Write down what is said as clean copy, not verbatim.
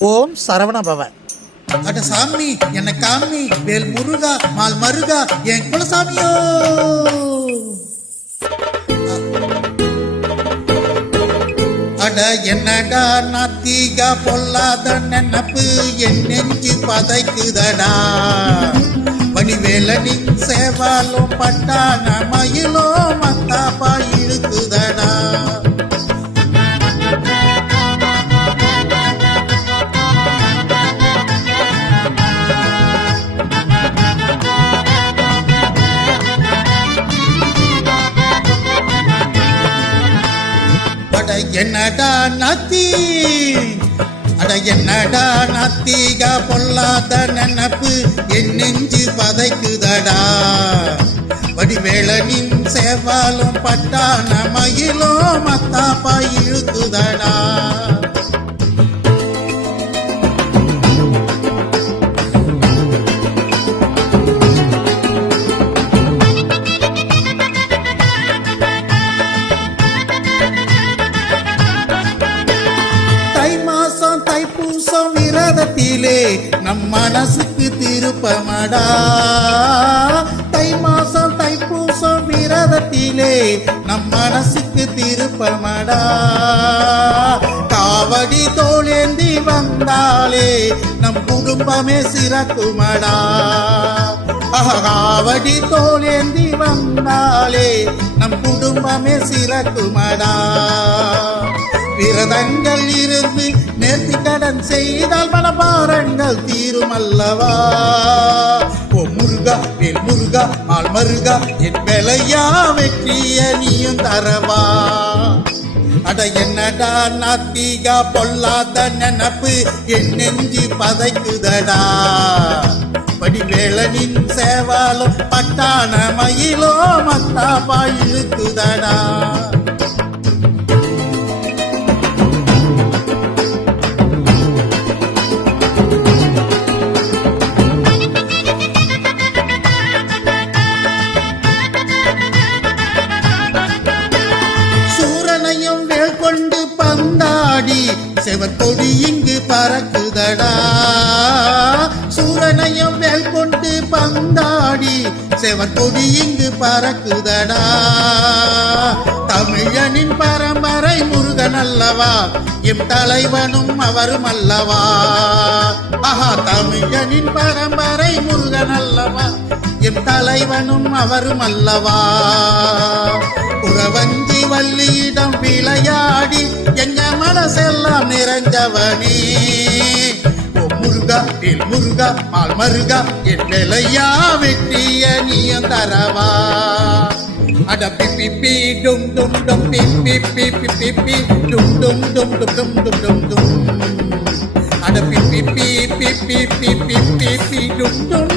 ஓம் சரவண பவ. அட சாமி என்ன காமி, வேல் முருகா மால் மருகா என் குலசாமியோ. அட என்னடா நாத்திகா பொல்லாத நினப்பு என் நெஞ்சு பதைக்குதடா. வடிவேலனின் சேவாலும் பட்டான மயிலோ மத்தாப்பா இழுக்குதடா. என்னடா நாத்தி, அட என்னடா நாத்திகா பொல்லாத நினப்பு என் நெஞ்சு பதைக்குதடா. வடிவேலனின் சேவாலும் பட்டான மயிலோ மத்தாப்பா இழுக்குதடா. தைப்பூசம் விரதத்திலே நம் மனசுக்கு திருப்பமடா. தை மாசம் தைப்பூசம் விரதத்திலே நம் மனசுக்கு திருப்பமடா. காவடி தோளேந்தி வந்தாலே நம் குடும்பமே சிறக்குமடா. காவடி தோளேந்தி வந்தாலே நம் குடும்பமே சிறக்குமடா. விரதங்கள் இருந்து நேர்த்தி கடன் செய்தால் மனபாரங்கள் தீருமல்லவா. ஓ முருகா வேல் முருகா மால் மருகா என் வேலையா வெற்றிய நீயும் தரவா. அட என்னடா நாத்திகா பொல்லாத நினப்பு என் நெஞ்சு பதைக்குதடா. வடிவேலனின் சேவாலும் பட்டான மயிலோ மத்தாப்பா இழுக்குதடா. கொண்டு பந்தாடி செவத்தொடி இங்கு பறக்குதடா. சூரனையும் வேல் கொண்டு பந்தாடி செவத்தொடி இங்கு பறக்குதடா. தமிழனின் பரம்பரை முருகன் அல்லவா, எம் தலைவனும் அவரும் அல்லவா. தமிழனின் பரம்பரை முருகன் அல்லவா, எம் தலைவனும் அவரும் அல்லவா. புறவஞ்சி வள்ளியிடம் விளையாடி எங்க மனசெல்லாம் நிறைஞ்சவனே. ஓ முருகா வேல் முருகா மால் மருகா என் வேலையா வெற்றிய நீயும் தரவா. அட பிப்பி டும் டும் டும் பிப்பி பிப்பி பிப்பி டும் டும் டும் டும் டும் டும் டும் டும். அட பிப்பி பிப்பி பிப்பி பிப்பி டும் டும்